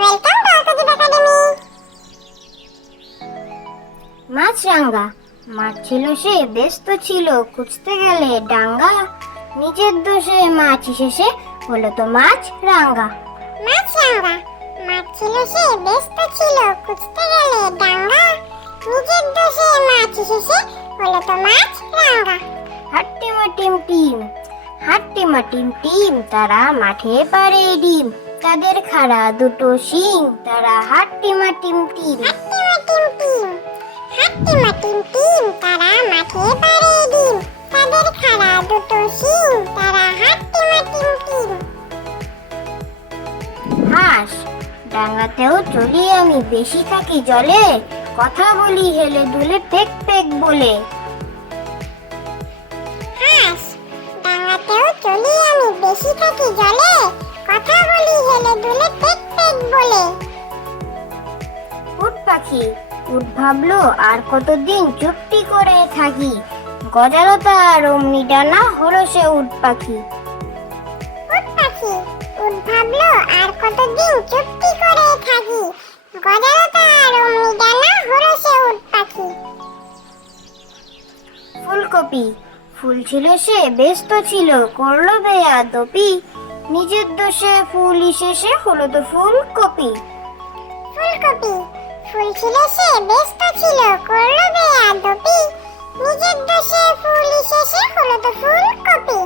Welcome to Akadeep academy মাছরাঙ্গা মাছ ছিল সে ব্যস্ত ছিল। খুঁজতে গেলে ডাঙ্গা নিজের দোষে মাছ শেষে হলো তো মাছ রাঙ্গা। মাছ রাঙ্গা মাছ ছিল সে ব্যস্ত ছিল। খুঁজতে গেলে ডাঙ্গা নিজের দোষে মাছ শেষে হলো তো মাছ রাঙ্গা। হাট্টি মাটিম টিম হাট্টি মাটিম টিম তারা মাঠে পারে ডিম। তাদের খাড়া দুটো শিং তারা হাট্টি মাটিম টিম। হাট্টি মাটিম টিম হাট্টি মাটিম টিম তারা মাঠে পারে ডিম তাদের খাড়া দুটো শিং তারা হাট্টি মাটিম টিম। হাঁস ডাঙ্গাতেও চলি আমি বেশি থাকি জলে কথা বলি হেলে দুলে পেক পেক বলে। হাঁস ডাঙাতেও চলি আমি বেশি থাকি জলে ভাবলো আর কতদিন চুপটি করে থাকি? গজালতা আর অমনি ডানা হলো সে উট পাখি। উট পাখি? উট ভাবলো আর কতদিন চুপটি করে থাকি? গজালতা আর অমনি ডানা হলো সে উট পাখি। ফুলকপি। ফুল ছিল সে ব্যস্ত ছিল করল বেয়া দপি। নিজের দোষে ফুল শেষে হলো তো ফুলকপি। ফুলকপি? ফুল ছিল সে, ব্যস্ত ছিল। করল বেয়া দপি। নিজের দোষে ফুল শেষে হলো তো ফুলকপি।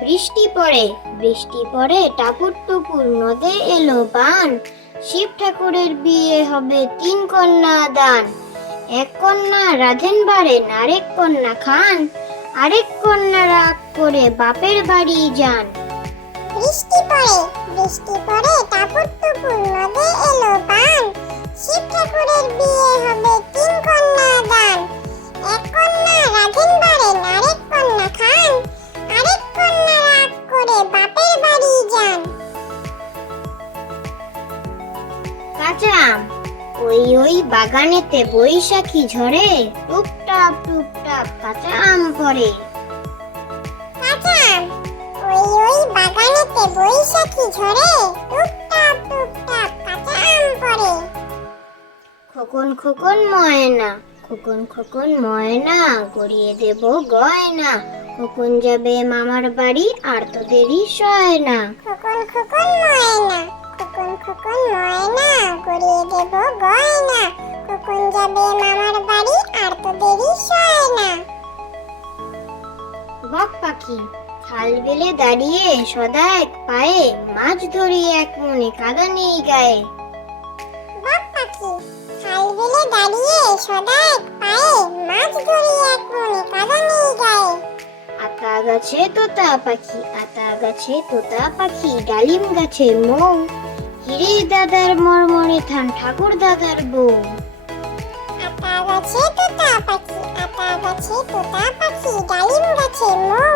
বৃষ্টি পড়ে বৃষ্টি পড়ে, টাপুর টুপুর নদে এলো বান। শিব ঠাকুরের বিয়ে হবে তিন কন্যা দান। এক কন্যা রাধেন বাড়েন আরেক কন্যা খান। আরেক কন্যা রাগ করে বাপের বাড়ি যান। বৃষ্টি পড়ে বৃষ্টি পড়ে টাপুর টুপুর নদে এলো বান শিব ঠাকুরের বিয়ে হবে তিন কন্যা দান। এক কন্যা রাধেন বাড়েন আরেক কন্যা খান। আরেক কন্যা রাগ করে বাপের বাড়ি যান। কাঁচা আম ওই ওই বাগানেতে বৈশাখী ঝরে, টুপটাপ টুপটাপ কাঁচা আম পড়ে। বৈশাখী ঝরে টুকটাক টুকটাক কাঁচা আম পড়ে। খোকন খোকন ময়না খোকন খোকন ময়না গড়িয়ে দেব গয়না। খোকন যাবে মামার বাড়ি আর তো দেরি সয় না। খোকন খোকন ময়না খোকন খোকন ময়না গড়িয়ে দেব গয়না। খোকন যাবে মামার বাড়ি আর তো দেরি সয় না। বক পাখি খাল বেলে দাঁড়িয়ে সদা এক পায়ে মাছ ধরি এক মনে কাদা নেই গায়ে। বাপ পাখি খাল বেলে দাঁড়িয়ে সদা এক পায়ে মাছ ধরি এক মনে কাদা নেই গায়ে। আতা গাছে তোতা পাখি আতা গাছে তোতা পাখি ডালিম গাছে মৌ। হিরে দাদার মরমরে থান ঠাকুর দাদার বউ। আতা গাছে তোতা পাখি আতা গাছে তোতা পাখি ডালিম গাছে মৌ।